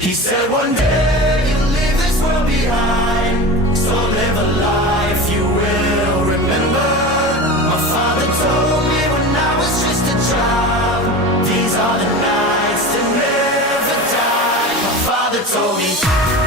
He said one day you'll leave this world behind, so live a life you will remember. My father told me when I was just a child, these are the nights that never die. My father told me